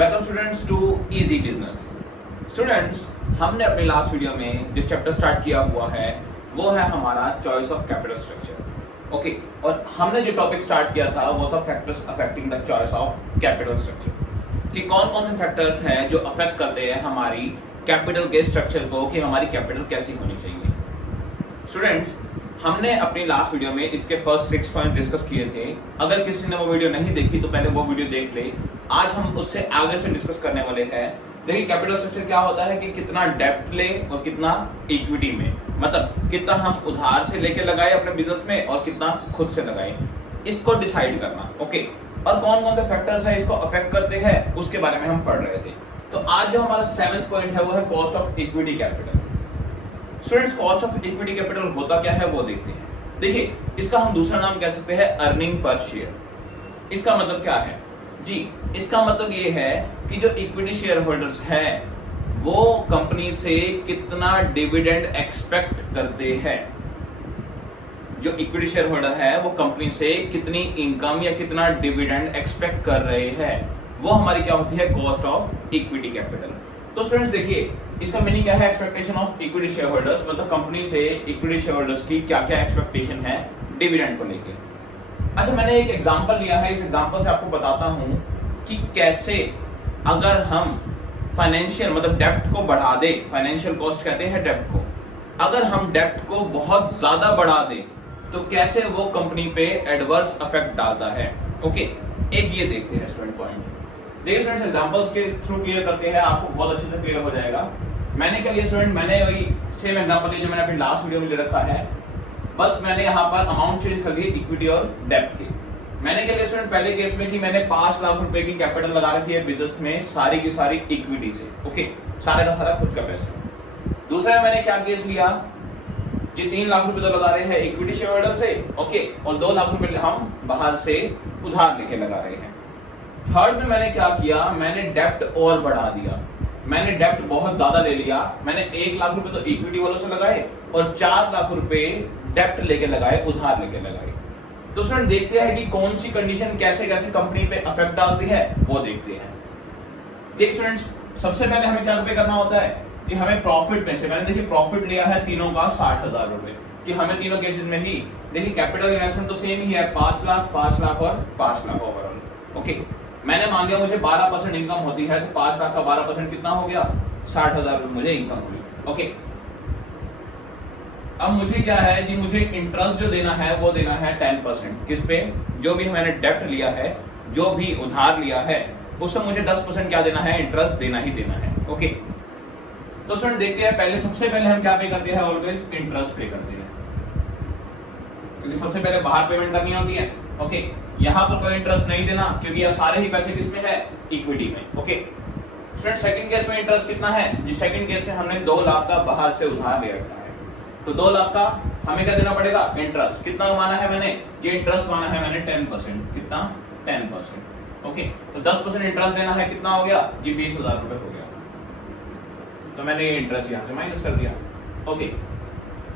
Welcome students to easy business. Students, हमने अपने last video में जो चैप्टर स्टार्ट किया हुआ है वो है हमारा choice of capital structure. Okay, और हमने जो टॉपिक स्टार्ट किया था वो था factors affecting the choice of capital structure, कि कौन कौन से फैक्टर्स हैं जो अफेक्ट करते हैं हमारी कैपिटल के स्ट्रक्चर को, कि हमारी कैपिटल कैसी होनी चाहिए। स्टूडेंट्स, हमने अपनी लास्ट वीडियो में इसके फर्स्ट 6 पॉइंट डिस्कस किए थे। अगर किसी ने वो वीडियो नहीं देखी तो पहले वो वीडियो देख ले। आज हम उससे आगे से डिस्कस करने वाले हैं। देखिए, कैपिटल स्ट्रक्चर क्या होता है कि कितना डेब्ट ले और कितना इक्विटी में, मतलब कितना हम उधार से लेके लगाए अपने बिजनेस में और कितना खुद से लगाए, इसको डिसाइड करना। ओके, और कौन कौन से फैक्टर्स है इसको अफेक्ट करते हैं उसके बारे में हम पढ़ रहे थे। तो आज जो हमारा 7th पॉइंट है वो है cost of equity capital. Students, cost of equity capital होता क्या है वो देखते हैं। देखिए, इसका हम दूसरा नाम कह सकते हैं अर्निंग पर शेयर। इसका मतलब क्या है जी? इसका मतलब ये है कि जो इक्विटी शेयर होल्डर्स हैं वो कंपनी से कितना डिविडेंड एक्सपेक्ट करते हैं। जो इक्विटी शेयर होल्डर है वो कंपनी से कितनी इनकम या कितना डिविडेंड एक्सपेक्ट कर रहे हैं, वो हमारी क्या होती है, कॉस्ट ऑफ इक्विटी कैपिटल। तो स्टूडेंट्स देखिए, इसका मीनिंग क्या है, expectation of equity share holders, मतलब कंपनी से इक्विटी शेयर होल्डर्स की क्या क्या एक्सपेक्टेशन है डिविडेंड को लेके। अच्छा, मैंने एक एग्जांपल लिया है, इस एग्जांपल से आपको बताता हूं कि कैसे अगर हम फाइनेंशियल मतलब डेब्ट को बढ़ा दे, फाइनेंशियल कॉस्ट कहते हैं डेब्ट को, अगर हम डेब्ट को बहुत ज्यादा बढ़ा दे तो कैसे वो कंपनी पे एडवर्स इफेक्ट डालता है। ओके, एक ये देखते हैं स्टूडेंट पॉइंट। देखिए स्टूडेंट्स, एग्जांपल्स के थ्रू क्लियर करते हैं, आपको बहुत अच्छे से क्लियर हो जाएगा। मैंने क्या लिया स्टूडेंट, मैंने वही सेम एग्जांपल लिया जो मैंने अपनी लास्ट वीडियो में ले रखा है, बस मैंने यहाँ पर अमाउंट चेंज कर दी इक्विटी और डेब्ट की। मैंने क्या लिया स्टूडेंट, पहले केस में कि मैंने 5 लाख रुपए की कैपिटल लगा रखी है बिजनेस में, सारी की सारी इक्विटी से। ओके, सारे का सारा खुद का पैसा। दूसरा में मैंने क्या केस लिया, ये 3 लाख रुपए तो लगा रहे हैं इक्विटी शेयर होल्डर से, ओके, और 2 लाख रुपए हम बाहर से उधार लेके लगा रहे हैं। थर्ड में मैंने क्या किया, मैंने डेब्ट और बढ़ा दिया। मैंने डेब्ट बहुत ज्यादा ले लिया, मैंने 1 लाख रुपए तो इक्विटी वालों से लगाए और 4 लाख रुपए डेब्ट लेके लगाए, उधार लेके लगाए। तो स्टूडेंट देखते हैं कि कौन सी कंडीशन कैसे कैसे कंपनी पे इफेक्ट डालती है, वो देखते हैं। देख स्टूडेंट्स, सबसे पहले हमें क्या पे करना होता है कि हमें प्रॉफिट में से, मैंने देखिए प्रॉफिट लिया है तीनों का 60,000 रुपए, कि हमें तीनों केसेस में ही देखिए कैपिटल इन्वेस्टमेंट तो सेम ही है, 5 लाख 5 लाख और 5 लाख ओवरऑल। ओके, मैंने मान लिया मुझे 12% इनकम होती है, तो 5 लाख का 12% कितना हो गया, 60,000 मुझे इनकम हुई। ओके, अब मुझे क्या है कि मुझे इंटरेस्ट जो देना है वो देना है 10%। किस पे? जो भी मैंने डेब्ट लिया है, जो भी उधार लिया है, उससे मुझे 10% क्या देना है, इंटरेस्ट देना ही देना है। ओके, तो स्टूडेंट देखते हैं, पहले सबसे पहले हम क्या पे करते हैं, ऑलवेज इंटरेस्ट पे करते हैं, क्योंकि सबसे पहले बाहर पेमेंट करनी होती है। ओके, यहाँ पर कोई इंटरेस्ट नहीं देना, क्योंकि यह सारे ही पैसे किसमें है, इक्विटी में। ओके स्टूडेंट, सेकंड केस में इंटरेस्ट कितना है जी? सेकंड केस में हमने 2 लाख का बाहर से उधार ले रखा है, तो 2 लाख का हमें क्या देना पड़ेगा, इंटरेस्ट। कितना माना है मैंने, ये इंटरेस्ट माना है मैंने 10%। कितना? 10%। ओके, तो 10% इंटरेस्ट देना है, कितना हो गया जी, 20,000 रुपए हो गया। तो मैंने ये इंटरेस्ट यहाँ से माइनस कर दिया। ओके,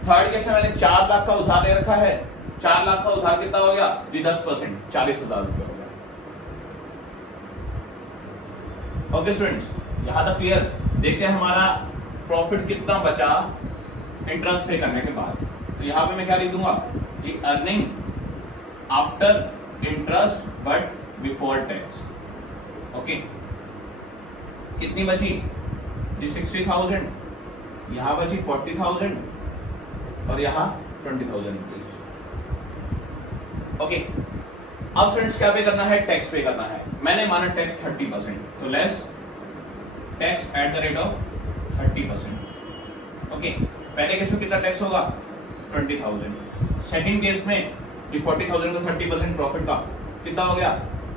थर्ड केस में मैंने 4 लाख का उधार ले रखा है, 4 लाख का उधार कितना हो गया जी, 10%, 40,000 रुपए हो गया। ओके स्टूडेंट्स, यहां तक क्लियर? देखते हैं हमारा प्रॉफिट कितना बचा इंटरेस्ट पे करने के बाद। तो यहाँ पे मैं क्या लिख दूंगा जी, earning after interest but before tax. Okay, कितनी बची जी, 60,000, यहाँ बची 40,000 और यहाँ 20,000 रुपीज। ओके, अब स्टूडेंट्स क्या पे करना है, टैक्स पे करना है। मैंने माना टैक्स 30%, तो less tax at the rate of 30%। Okay, पहले केस में कितना टैक्स होगा, 20,000। सेकंड केस में जी 40,000 का 30% प्रॉफिट का कितना हो गया,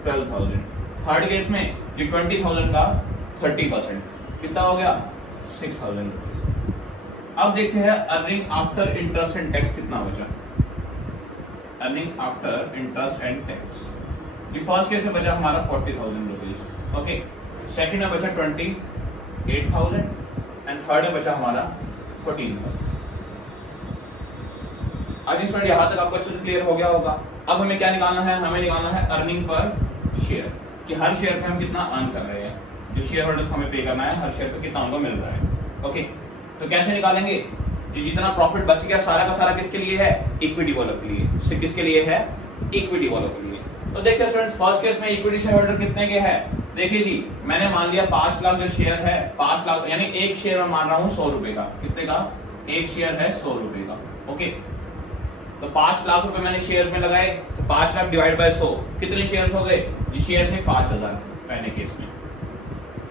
12,000। थर्ड केस में जी 20,000 का 30% कितना हो गया, 6,000 रुपीज। अब देखते हैं earning after interest and tax कितना बचा। Earning after interest and tax जी, फर्स्ट केस में बचा हमारा 40,000 रुपीज। ओके, सेकंड में बचा 28,000 एंड थर्ड में बचा हमारा 14,000। आज स्टूडेंट यहाँ तक आपको अच्छे से क्लियर हो गया होगा। अब हमें क्या निकालना है, हमें निकालना है अर्निंग पर शेयर। कि हर शेयर पे हम कितना अर्न कर रहे हैं, जो शेयर होल्डर्स को हमें पे करना है हर शेयर पे कितना उनको मिल रहा है। ओके, तो कैसे निकालेंगे? जो जितना प्रॉफिट बच गया सारा का सारा किसके लिए है? इक्विटी वालों के लिए। किसके लिए है? इक्विटी वालों के लिए। तो देखिए स्टूडेंट्स, फर्स्ट केस में इक्विटी शेयर होल्डर कितने के है? देखिए जी, मैंने मान लिया 5 लाख जो शेयर है, 5 लाख यानी एक शेयर में मान रहा हूं 100 रुपए का। कितने का? एक शेयर है 100 रुपए का। ओके, तो 5 लाख रुपए मैंने शेयर में लगाए, तो 5 लाख डिवाइड बाय 100 कितने शेयर्स हो गए? ये शेयर थे 5000 पहले केस में।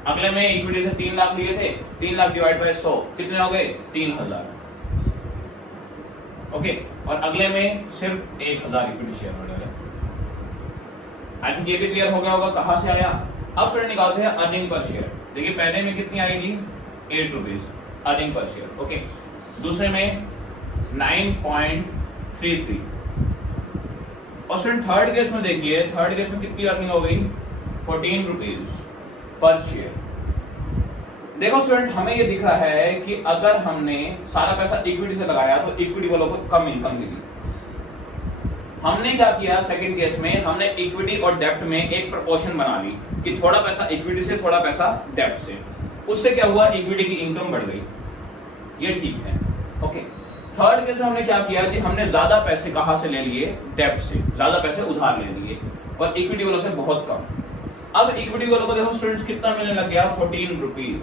अगले में इक्विटी से 3 लाख लिए थे, 3 लाख डिवाइड बाय 100 कितने हो गए? 3000। ओके, और अगले में सिर्फ 1000 इक्विटी शेयर होल्डर है। आई थिंक ये भी क्लियर हो गया होगा कहां से आया। अब स्टूडेंट निकालते हैं अर्निंग पर शेयर। देखिए पहले में कितनी आएगी? 8 rupees earning per share. Okay, दूसरे में 9.33। और स्टूडेंट थर्ड केस में देखिए, थर्ड केस में कितनी अर्निंग हो गई? 14 रुपीज पर शेयर। देखो स्टूडेंट, हमें ये दिख रहा है कि अगर हमने सारा पैसा इक्विटी से लगाया तो इक्विटी वालों को कम इनकम मिली। हमने क्या किया सेकंड केस में? हमने इक्विटी और डेब्ट में एक प्रोपोर्शन बना ली कि थोड़ा पैसा इक्विटी से, थोड़ा पैसा डेब्ट से। उससे क्या हुआ? इक्विटी की इनकम बढ़ गई। ये ठीक है। ओके, थर्ड केस में हमने क्या किया कि हमने ज्यादा पैसे कहां से ले लिए? डेब्ट से, ज्यादा पैसे उधार ले लिए और इक्विटी वालों से बहुत कम। अब इक्विटी वालों को देखो स्टूडेंट्स कितना मिलने लग गया? 14 रुपीज।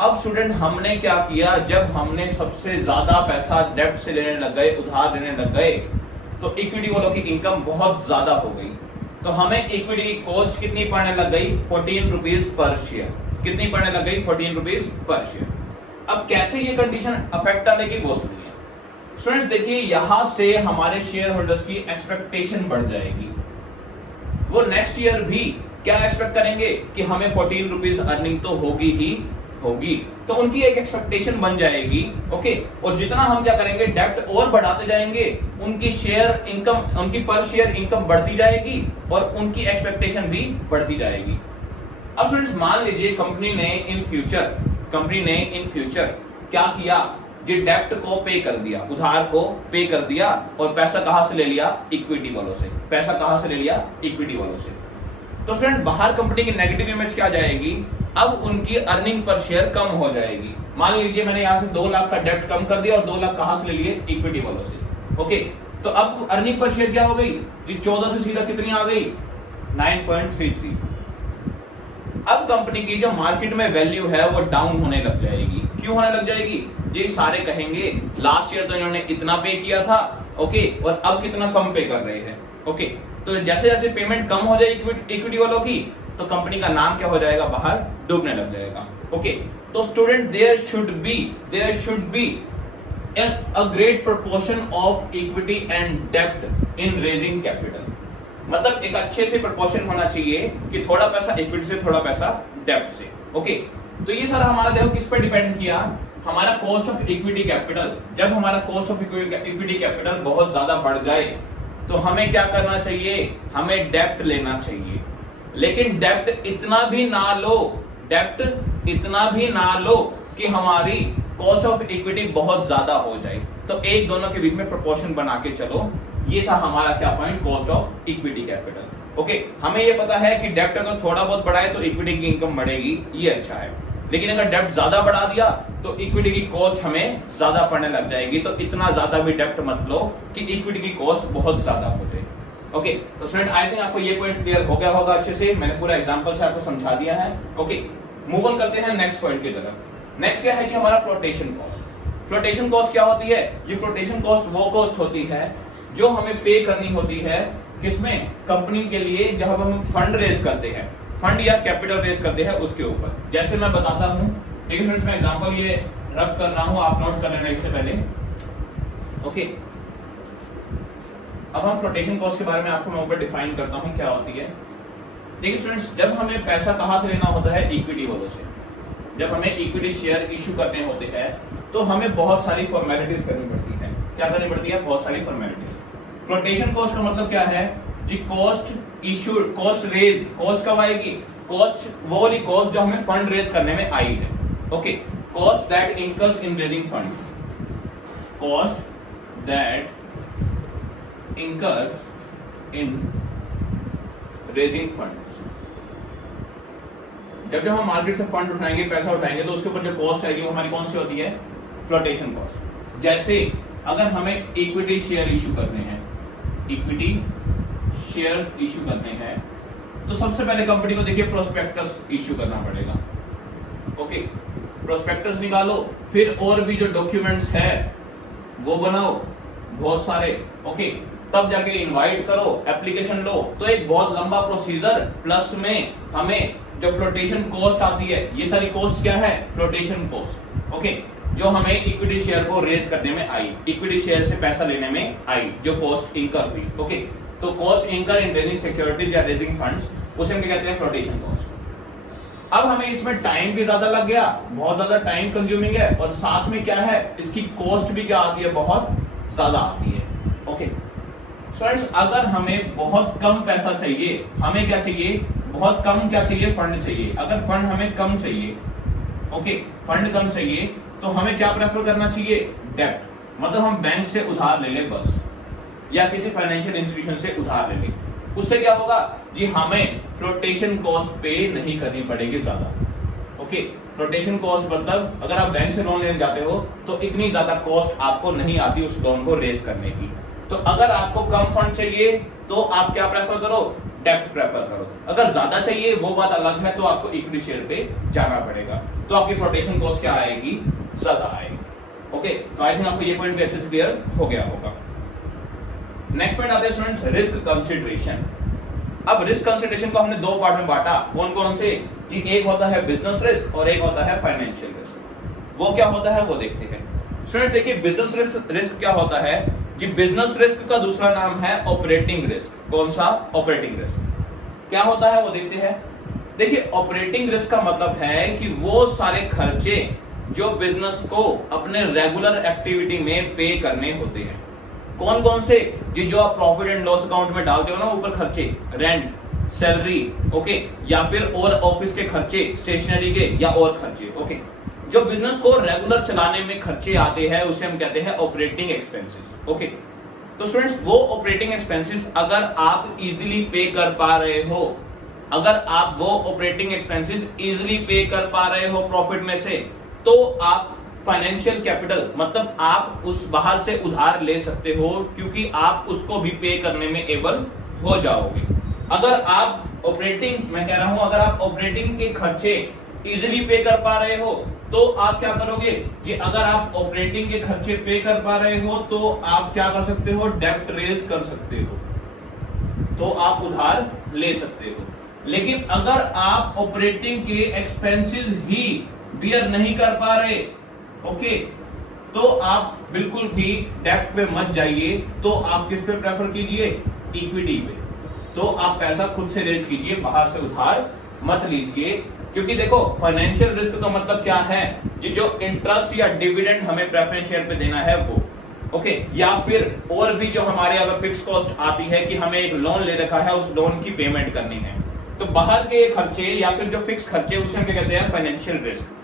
अब स्टूडेंट हमने क्या किया? जब हमने सबसे ज्यादा पैसा डेब्ट से लेने लग गए, उधार लेने लग गए, तो इक्विटी वालों की इनकम बहुत ज्यादा हो गई। तो हमें इक्विटी की कॉस्ट कितनी पड़ने लग गई? 14 रुपीज पर शेयर। कितनी पड़ने लग गई? 14 रुपीज पर शेयर। अब कैसे ये कंडीशन अफेक्ट डालेगी वो सुनिए स्टूडेंट्स। देखिए यहां से हमारे शेयर होल्डर्स की एक्सपेक्टेशन बढ़ जाएगी। वो नेक्स्ट ईयर भी क्या एक्सपेक्ट करेंगे कि हमें 14 रुपीज अर्निंग तो होगी ही होगी। तो उनकी एक एक्सपेक्टेशन बन जाएगी। ओके, और जितना हम क्या करेंगे? डेब्ट और बढ़ाते जाएंगे, उनकी शेयर इनकम, उनकी पर शेयर इनकम बढ़ती जाएगी और उनकी एक्सपेक्टेशन भी बढ़ती जाएगी। अब स्टूडेंट्स मान लीजिए कंपनी ने इन फ्यूचर क्या किया? जी डेब्ट को पे कर दिया, उधार को पे कर दिया और पैसा कहां से ले लिया? इक्विटी वालों से। पैसा कहां से ले लिया? इक्विटी वालों से। तो स्टूडेंट बाहर कंपनी की नेगेटिव इमेज क्या जाएगी? अब उनकी अर्निंग पर शेयर कम हो जाएगी। मान लीजिए मैंने यहां से 2 लाख का डेब्ट कम कर दिया और 2 लाख कहां से ले लिए? इक्विटी वालों से। ओके, तो अब अर्निंग पर शेयर क्या हो गई जी? 14 से सीधा कितनी आ गई? 9.33। अब कंपनी की जो मार्केट में वैल्यू है वो डाउन होने लग जाएगी। क्यों होने लग जाएगी? ये सारे कहेंगे लास्ट ईयर तो इन्होंने इतना पे किया था, ओके, और अब कितना कम पे कर रहे हैं। ओके, तो जैसे जैसे पेमेंट कम हो जाएगी इक्विटी वालों की, तो कंपनी का नाम क्या हो जाएगा? बाहर डूबने लग जाएगा। ओके, तो student there should be a great proportion of equity and debt in raising capital। मतलब एक अच्छे से प्रोपोर्शन होना चाहिए कि थोड़ा पैसा इक्विटी से, थोड़ा पैसा डेब्ट से। ओके, तो ये सारा हमारा देखो किस पे डिपेंड किया? हमारा कॉस्ट ऑफ इक्विटी कैपिटल। जब हमारा कॉस्ट ऑफ इक्विटी कैपिटल बहुत ज्यादा बढ़ जाए तो हमें क्या करना चाहिए? हमें डेब्ट लेना चाहिए। लेकिन डेब्ट इतना भी ना लो कि हमारी कॉस्ट ऑफ इक्विटी बहुत ज्यादा हो जाए। तो एक दोनों के बीच में प्रोपोर्शन बना के चलो। ये था हमारा क्या point? Cost of equity capital. Okay, हमें ये पता है कि डेब्ट अगर थोड़ा बहुत बढ़ाए तो इक्विटी की इनकम बढ़ेगी, ये अच्छा है। लेकिन अगर डेब्ट ज्यादा बढ़ा दिया तो इक्विटी की कॉस्ट हमें ज्यादा पड़ने लग जाएगी। तो इतना ज्यादा भी डेब्ट मत लो कि इक्विटी की कॉस्ट बहुत ज्यादा हो जाए। ओके, तो स्टूडेंट आई थिंक आपको ये पॉइंट क्लियर हो गया होगा अच्छे से। मैंने पूरा एग्जांपल से आपको समझा दिया है। ओके, मूव ऑन करते हैं नेक्स्ट पॉइंट की तरफ। नेक्स्ट क्या है कि हमारा फ्लोटेशन कॉस्ट। फ्लोटेशन कॉस्ट क्या होती है? ये फ्लोटेशन कॉस्ट वो कॉस्ट होती है जो हमें पे करनी होती है किसमें? कंपनी के लिए जब हम फंड रेज करते हैं, फंड या कैपिटल रेज करते हैं उसके ऊपर। जैसे मैं बताता हूं, एक स्टूडेंट्स मैं एग्जांपल ये रब कर रहा हूं, आप नोट कर लेना इससे पहले। ओके, अब हम फ्लोटेशन कॉस्ट के बारे में आपको मैं ऊपर डिफाइन करता हूं क्या होती है। देखिए स्टूडेंट्स, जब हमें पैसा कहां से लेना होता है? इक्विटी वालों से। जब हमें इक्विटी शेयर इशू करने होते हैं तो हमें बहुत सारी फॉर्मेलिटीज करनी पड़ती है। क्या करनी पड़ती है? बहुत सारी फॉर्मेलिटीज। फ्लोटेशन कॉस्ट का मतलब क्या है जी? Cost issued, cost raise. Cost कब आएगी? कॉस्ट वो वाली कॉस्ट जो हमें फंड रेज करने में आई है। Okay, cost that incurs in raising fund. Cost that incurs in raising funds. जब जब हम मार्केट से फंड उठाएंगे, पैसा उठाएंगे, तो उसके ऊपर जो कॉस्ट आएगी वो हमारी कौन सी होती है? Flotation cost. जैसे अगर हमें इक्विटी शेयर इशू करने हैं, इक्विटी शेयर्स इशू करने हैं, तो सबसे पहले कंपनी को देखिए प्रोस्पेक्टस इशू करना पड़ेगा। ओके, प्रोस्पेक्टस निकालो, फिर और भी जो डॉक्यूमेंट्स है वो बनाओ बहुत सारे। ओके, तब जाके इनवाइट करो, एप्लीकेशन लो, तो एक बहुत लंबा प्रोसीजर, प्लस में हमें जो फ्लोटेशन कॉस्ट आती है, ये सारी कॉस्ट क्या है? Flotation cost. ओके, जो हमें इक्विटी शेयर को रेज करने में आई, इक्विटी शेयर से पैसा लेने में आई, जो कॉस्ट इंकर हुई। ओके, तो कॉस्ट इंकर इन रेजिंग सिक्योरिटीज या रेजिंग फंड्स, उसे हम क्या कहते हैं? Flotation cost. अब हमें इसमें टाइम भी ज्यादा लग गया, बहुत ज्यादा टाइम कंज्यूमिंग है, और साथ में क्या है, इसकी कॉस्ट भी क्या आती है? बहुत ज्यादा आती है। ओके स्टूडेंट्स, अगर हमें बहुत कम पैसा चाहिए, हमें क्या चाहिए? बहुत कम क्या चाहिए? फंड चाहिए। अगर फंड हमें कम चाहिए, ओके, फंड कम चाहिए, तो हमें क्या प्रेफर करना चाहिए? डेब्ट, मतलब हम बैंक से उधार ले ले बस, या किसी फाइनेंशियल इंस्टीट्यूशन से उधार ले ले। उससे क्या होगा जी? हमें फ्लोटेशन कॉस्ट पे नहीं करनी पड़ेगी ज्यादा। ओके, फ्लोटेशन कॉस्ट मतलब अगर आप बैंक से लोन लेने जाते हो तो इतनी ज्यादा कॉस्ट आपको नहीं आती उस लोन को रेज करने की। तो अगर आपको कम फंड चाहिए तो आप क्या प्रेफर करो? डेब्ट प्रेफर करो। अगर ज्यादा चाहिए वो बात अलग है, तो आपको इक्विटी शेयर पे जाना पड़ेगा, तो आपकी फ्लोटेशन कॉस्ट क्या आएगी? ज्यादा आएगी। ओके, तो आई थिंक आपको ये पॉइंट भी अच्छे से क्लियर हो गया होगा। नेक्स्ट पॉइंट आते हैं स्टूडेंट्स, रिस्क कंसिडरेशन। अब रिस्क कंसिडरेशन को हमने दो पार्ट में बांटा, कौन कौन से जी? एक होता है बिजनेस रिस्क और एक होता है फाइनेंशियल रिस्क। वो क्या होता है वो देखते हैं। स्टूडेंट्स देखिए, बिजनेस रिस्क क्या होता है जी? बिजनेस रिस्क का दूसरा नाम है ऑपरेटिंग रिस्क। कौन सा? Operating risk. क्या होता है वो देखते हैं। देखिए, ऑपरेटिंग रिस्क का मतलब है कि वो सारे खर्चे जो बिजनेस को अपने रेगुलर एक्टिविटी में पे करने होते हैं। कौन कौन से जी? जो आप प्रॉफिट एंड लॉस अकाउंट में डालते हो ना ऊपर खर्चे, रेंट, सैलरी, ओके, या फिर और ऑफिस के खर्चे, स्टेशनरी के या और खर्चे। ओके, जो बिजनेस को रेगुलर चलाने में खर्चे आते हैं उसे हम कहते हैं ऑपरेटिंग एक्सपेंसेस। ओके, तो स्टूडेंट्स वो ऑपरेटिंग एक्सपेंसेस अगर आप इजीली पे कर पा रहे हो, अगर आप वो ऑपरेटिंग एक्सपेंसेस इजीली पे कर पा रहे हो प्रॉफिट में से, तो आप फाइनेंशियल कैपिटल मतलब आप उस बाहर से उधार ले सकते हो, क्योंकि आप उसको भी पे करने में एबल हो जाओगे। अगर आप ऑपरेटिंग, मैं कह रहा हूं, अगर आप ऑपरेटिंग के खर्चे इजीली पे कर पा रहे हो तो आप क्या करोगे जी? अगर आप ऑपरेटिंग के खर्चे पे कर पा रहे हो तो आप क्या कर सकते हो? डेब्ट रेज कर सकते हो, तो आप उधार ले सकते हो। लेकिन अगर आप ऑपरेटिंग के एक्सपेंसेस ही बियर नहीं कर पा रहे, ओके, तो आप बिल्कुल भी डेब्ट पे मत जाइए, तो आप किस पे प्रेफर कीजिए? इक्विटी पे। तो आप पैसा खुद से रेज कीजिए, बाहर से उधार मत लीजिए, क्योंकि देखो फाइनेंशियल रिस्क का मतलब क्या है जी? जो इंटरेस्ट या डिविडेंड हमें प्रेफरेंस शेयर पे देना है वो, ओके, या फिर और भी जो हमारे अगर फिक्स कॉस्ट आती है कि हमें एक लोन ले रखा है, उस लोन की पेमेंट करनी है, तो बाहर के खर्चे या फिर जो फिक्स खर्चे उसे हम क्या कहते हैं? Financial risk.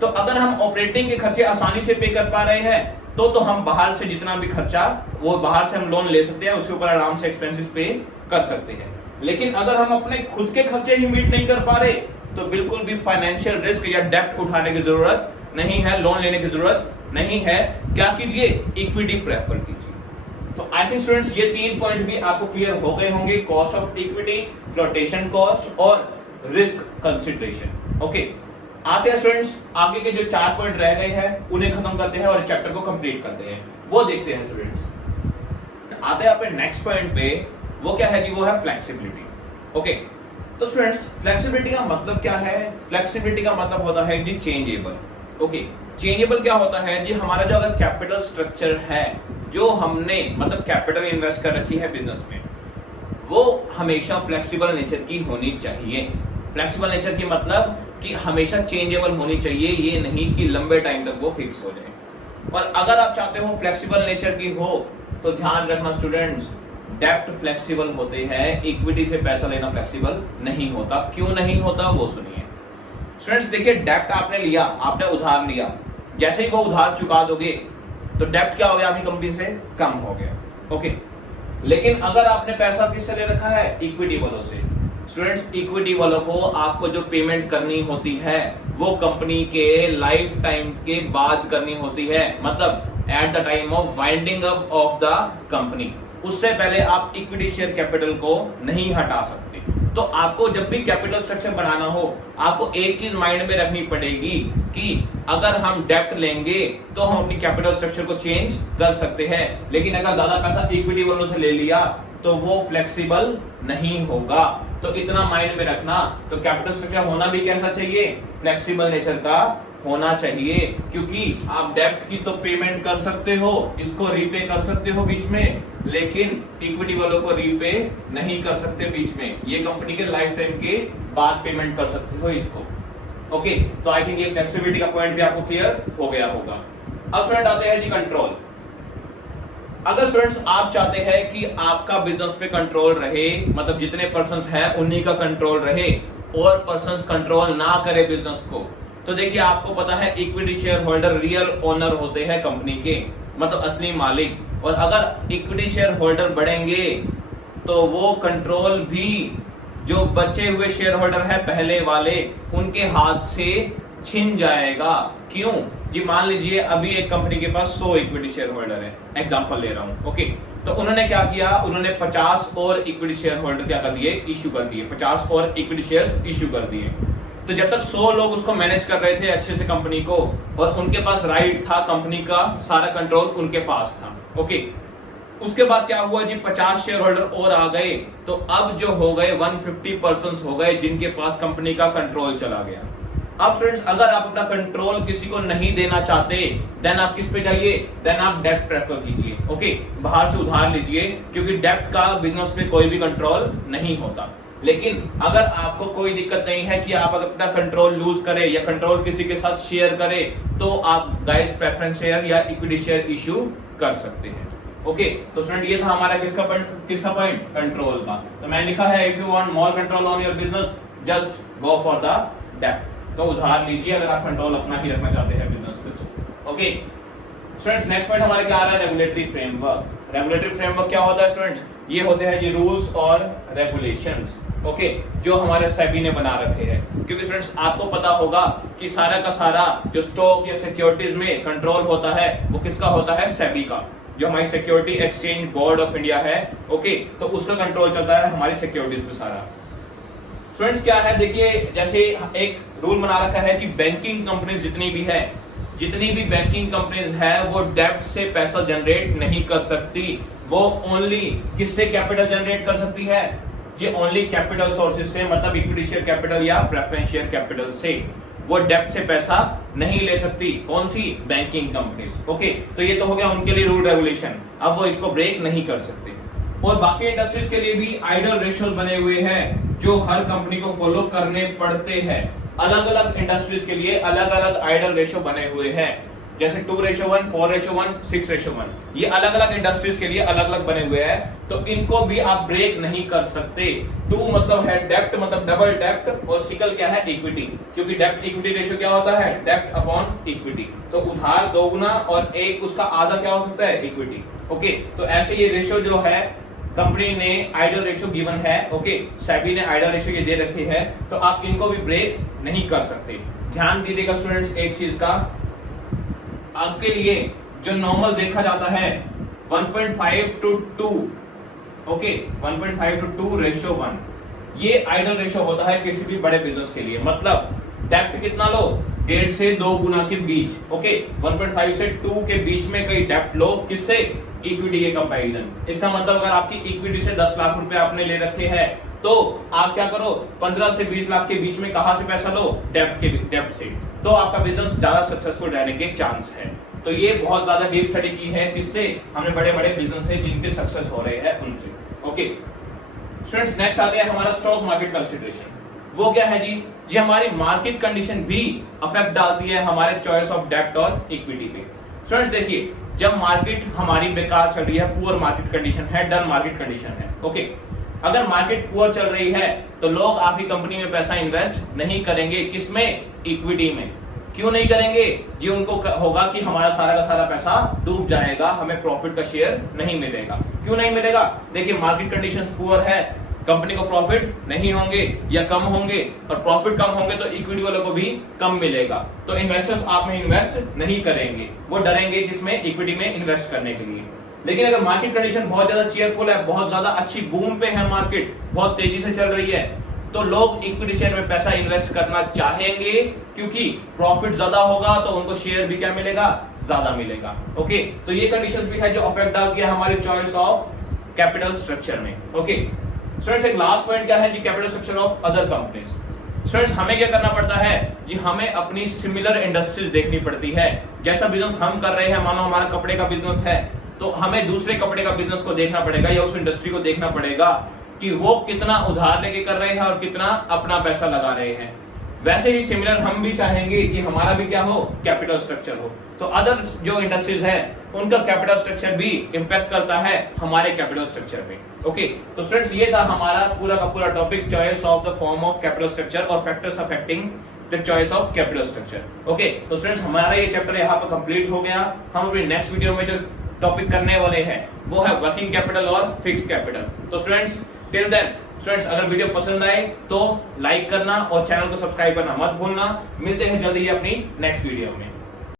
तो अगर हम ऑपरेटिंग के खर्चे आसानी से पे कर पा रहे हैं तो हम बाहर से जितना भी खर्चा, वो बाहर से हम लोन ले सकते हैं, उसके ऊपर आराम से एक्सपेंसेस पे कर सकते हैं। लेकिन अगर हम अपने खुद के खर्चे ही मीट नहीं कर पा रहे तो बिल्कुल भी फाइनेंशियल रिस्क या डेब्ट उठाने की जरूरत नहीं है, लोन लेने की जरूरत नहीं है। क्या कीजिए? इक्विटी प्रेफर कीजिए। तो आई थिंक स्टूडेंट्स ये तीन पॉइंट भी आपको क्लियर हो गए होंगे, cost of equity, flotation cost और रिस्क कंसिडरेशन। ओके, आते हैं स्टूडेंट्स आगे के जो 4 पॉइंट रह गए हैं उन्हें खत्म करते हैं और चैप्टर को कंप्लीट करते हैं, वो देखते हैं स्टूडेंट्स। आते हैं अपने नेक्स्ट पॉइंट पे, वो क्या है जी? वो है फ्लेक्सिबिलिटी। ओके, तो स्टूडेंट्स फ्लेक्सिबिलिटी का मतलब क्या है? फ्लेक्सिबिलिटी का मतलब होता है जी चेंजेबल। ओके, चेंजेबल क्या होता है जी? हमारा जो अगर कैपिटल स्ट्रक्चर है, जो हमने मतलब कैपिटल इन्वेस्ट कर रखी है बिजनेस में, वो हमेशा फ्लेक्सिबल नेचर की होनी चाहिए। फ्लेक्सिबल नेचर की मतलब कि हमेशा चेंजेबल होनी चाहिए, ये नहीं कि लंबे टाइम तक वो फिक्स हो जाए। और अगर आप चाहते हो फ्लेक्सिबल नेचर की हो तो ध्यान रखना स्टूडेंट्स, डेब्ट फ्लेक्सिबल होते हैं, इक्विटी से पैसा लेना फ्लेक्सिबल नहीं होता। क्यों नहीं होता वो सुनिए स्टूडेंट्स। देखिए, डेब्ट आपने लिया, आपने उधार लिया, जैसे ही वो उधार चुका दोगे तो डेब्ट क्या हो गया? आपकी कंपनी से कम हो गया। ओके, लेकिन अगर आपने पैसा किससे ले रखा है? इक्विटी वालों से। स्टूडेंट्स इक्विटी वालों को आपको जो पेमेंट करनी होती है वो कंपनी के लाइफ टाइम के बाद करनी होती है, मतलब at the time of winding up of the company. उससे पहले आप इक्विटी शेयर कैपिटल को नहीं हटा सकते। तो आपको जब भी कैपिटल स्ट्रक्चर बनाना हो, आपको एक चीज माइंड में रखनी पड़ेगी कि अगर हम डेप्ट लेंगे तो हम अपनी कैपिटल स्ट्रक्चर को चेंज कर सकते हैं, लेकिन अगर ज्यादा पैसा इक्विटी वालों से ले लिया तो वो फ्लेक्सिबल नहीं होगा। तो इतना माइंड में रखना। तो कैपिटल स्ट्रक्चर होना भी कैसा चाहिए? फ्लेक्सिबल नेचर का होना चाहिए, क्योंकि आप डेब्ट की तो पेमेंट कर सकते हो, इसको रीपे कर सकते हो बीच में, लेकिन इक्विटी वालों को रीपे नहीं कर सकते बीच में। ये कंपनी के लाइफ टाइम के बाद पेमेंट कर सकते हो इसको। ओके, तो आई थिंक ये फ्लेक्सिबिलिटी का पॉइंट भी आपको क्लियर हो गया होगा। अब स्टूडेंट आते हैं जी कंट्रोल। अगर स्टूडेंट्स आप चाहते हैं कि आपका बिजनेस पे कंट्रोल रहे, मतलब जितने पर्संस हैं उन्हीं का कंट्रोल रहे और पर्संस कंट्रोल ना करे बिजनेस को, तो देखिए आपको पता है equity share holder real owner होते हैं कंपनी के, मतलब असली मालिक। और अगर इक्विटी शेयर होल्डर बढ़ेंगे तो वो कंट्रोल भी जो बचे हुए शेयर होल्डर है पहले वाले उनके हाथ से छिन जाएगा। क्यों जी? मान लीजिए अभी एक कंपनी के पास 100 इक्विटी शेयर होल्डर है, एग्जांपल ले रहा हूं। ओके, तो उन्होंने क्या किया? उन्होंने 50 और इक्विटी शेयर होल्डर क्या कर दिए? इश्यू कर दिए। 50 और इक्विटी शेयर्स इश्यू कर दिए। तो जब तक 100 लोग उसको मैनेज कर रहे थे अच्छे से कंपनी को, और उनके पास राइट था, कंपनी का सारा कंट्रोल उनके पास था। ओके, उसके बाद क्या हुआ जी? 50 शेयर होल्डर और आ गए, तो अब जो हो गए 150 पर्सन हो गए जिनके पास कंपनी का कंट्रोल चला गया। अब फ्रेंड्स, अगर आप अपना कंट्रोल किसी को नहीं देना चाहते, देन आप किस पे जाइए? देन आप डेब्ट प्रेफर कीजिए। ओके, बाहर से उधार लीजिए, क्योंकि डेब्ट का बिजनेस पे कोई भी कंट्रोल नहीं होता। लेकिन अगर आपको कोई दिक्कत नहीं है कि आप अपना कंट्रोल लूज करें या कंट्रोल किसी के साथ शेयर करें, तो आप गाइस प्रेफरेंस शेयर या इक्विटी शेयर इश्यू कर सकते हैं। ओके, तो स्टूडेंट ये था हमारा किसका पॉइंट? कंट्रोल का। तो मैंने लिखा है if you want more control on your business just go for the डेब्ट। तो उधार लीजिए अगर आप कंट्रोल अपना ही रखना चाहते हैं बिजनेस पे तो। ओके स्टूडेंट्स, नेक्स्ट पॉइंट हमारे क्या आ रहा है? Regulatory framework. रेगुलेटरी फ्रेमवर्क क्या होता है स्टूडेंट्स? ये होते हैं ये रूल्स और रेगुलेशंस, ओके, जो हमारे सेबी ने बना रखे हैं। क्योंकि स्टूडेंट्स आपको पता होगा कि सारा का सारा जो स्टॉक या सिक्योरिटीज में कंट्रोल होता है वो किसका होता है? सेबी का। जो हमारी security exchange board of India है, ओके, तो उसका कंट्रोल चलता है हमारी सिक्योरिटीज पे सारा। स्टूडेंट्स क्या है, देखिए जैसे एक रूल बना रखा है कि बैंकिंग कंपनीज जितनी भी बैंकिंग कंपनीज है वो डेब्ट से पैसा जनरेट नहीं कर सकती। वो ओनली किससे कैपिटल जनरेट कर सकती है? ये ओनली कैपिटल सोर्सेज से, मतलब इक्विटी शेयर कैपिटल या प्रेफरेंस शेयर कैपिटल से। वो डेब्ट से पैसा नहीं ले सकती। कौन सी? Banking companies. ओके, तो ये तो हो गया उनके लिए रूल रेगुलेशन। अब वो इसको ब्रेक नहीं कर सकते। और बाकी इंडस्ट्रीज के लिए भी आइडल रेशियोज बने हुए हैं जो हर कंपनी को फॉलो करने पड़ते हैं। अलग अलग इंडस्ट्रीज के लिए अलग अलग आइडल रेशियो बने हुए हैं, जैसे 2:1, 4:1, 6:1। ये अलग अलग इंडस्ट्रीज के लिए अलग अलग बने हुए हैं, तो इनको भी आप ब्रेक नहीं कर सकते। 2 मतलब है डेब्ट, मतलब डबल डेब्ट, और सिकल क्या है? इक्विटी। क्योंकि डेब्ट इक्विटी रेशियो क्या होता है? डेब्ट अपॉन इक्विटी। तो उधार 2 गुना और एक उसका आधा क्या हो सकता है? इक्विटी। ओके, तो ऐसे ये रेशियो जो है कंपनी ने आइडल रेशियो गिवन है। ओके, सेबी ने आइडल रेशियो ये दे रखे हैं, तो आप इनको भी ब्रेक नहीं कर सकते। ध्यान दीजिएगा स्टूडेंट्स एक चीज का, आपके लिए जो नॉर्मल देखा जाता है 1.5 to 2, ओके, 1.5 to 2 रेशियो 1, ये आइडल रेशियो होता है किसी भी बड़े बिजनेस के लिए। मतलब डेब्ट कितना लो? 1.5 से 2 गुना के बीच। ओके, 1.5 से 2 के बीच में कई डेब्ट लो, किससे? इक्विटी के कंपैरिजन। इसका मतलब अगर आपकी इक्विटी से 10 लाख रुपए आपने ले रखे हैं, तो आप क्या करो? 15 से 20 लाख के बीच में कहां से पैसा लो? डेब्ट से। तो आपका बिजनेस ज्यादा सक्सेसफुल रहने के चांस है। तो ये बहुत ज्यादा डीप स्टडी की है, किससे? हमने बड़े बड़े बिजनेस से जिनके सक्सेस हो रहे हैं उनसे। ओके स्टूडेंट्स, नेक्स्ट आ गया हमारा स्टॉक मार्केट कंसिडरेशन। वो क्या है जी? जी हमारी मार्केट कंडीशन भी अफेक्ट डालती है हमारे चॉइस ऑफ डेब्ट और इक्विटी पे। स्टूडेंट्स देखिए, जब मार्केट हमारी बेकार चल रही है, पुअर मार्केट कंडीशन है, डल मार्केट कंडीशन है, ओके, अगर मार्केट पुअर चल रही है तो लोग आपकी कंपनी में पैसा इन्वेस्ट नहीं करेंगे। किसमें? इक्विटी में। क्यों नहीं करेंगे जी? उनको होगा कि हमारा सारा का सारा पैसा डूब जाएगा, हमें प्रॉफिट का शेयर नहीं मिलेगा। क्यों नहीं मिलेगा? देखिए मार्केट कंडीशंस पुअर है, कंपनी को प्रॉफिट नहीं होंगे या कम होंगे, और प्रॉफिट कम होंगे तो इक्विटी वालों को भी कम मिलेगा, तो इन्वेस्टर्स आप में इन्वेस्ट नहीं करेंगे, वो डरेंगे किसमें, इक्विटी में इन्वेस्ट करने के लिए। लेकिन अगर मार्केट कंडीशन बहुत ज्यादा चीयरफुल है, बहुत ज्यादा अच्छी बूम पे है, मार्केट बहुत तेजी से चल रही है, तो लोग इक्विटी शेयर में पैसा इन्वेस्ट करना चाहेंगे, क्योंकि प्रॉफिट ज्यादा होगा तो उनको शेयर भी क्या मिलेगा, ज्यादा मिलेगा। ओके, तो ये कंडीशंस भी है जो अफेक्ट डालती है हमारी चॉइस ऑफ कैपिटल स्ट्रक्चर में। ओके स्टूडेंट्स, एक लास्ट पॉइंट क्या है जी, capital structure of other companies. Students, हमें क्या करना पड़ता है जी, हमें अपनी सिमिलर इंडस्ट्रीज देखनी पड़ती है। जैसा बिजनेस हम कर रहे हैं, मानो हमारा कपड़े का बिजनेस है, तो हमें दूसरे कपड़े का बिजनेस को देखना पड़ेगा या उस इंडस्ट्री को देखना पड़ेगा कि वो कितना उधार लेके कर रहे हैं और कितना अपना पैसा लगा रहे हैं। वैसे ही सिमिलर हम भी चाहेंगे कि हमारा भी क्या हो, कैपिटल स्ट्रक्चर हो। तो अदर जो इंडस्ट्रीज है उनका कैपिटल स्ट्रक्चर भी इंपैक्ट करता है हमारे कैपिटल स्ट्रक्चर में। ओके, तो स्टूडेंट्स ये था हमारा पूरा का पूरा topic, choice of the form of capital structure और factors affecting the choice of capital structure. Okay, तो स्टूडेंट्स हमारा ये चैप्टर यहाँ पर कंप्लीट हो गया। हम अपनी नेक्स्ट वीडियो में जो टॉपिक करने वाले हैं वो है वर्किंग कैपिटल और फिक्स्ड कैपिटल। तो स्टूडेंट्स टिल देन, स्टूडेंट्स अगर वीडियो पसंद आए तो लाइक करना और चैनल को सब्सक्राइब करना मत भूलना। मिलते हैं जल्दी ही अपनी नेक्स्ट वीडियो में।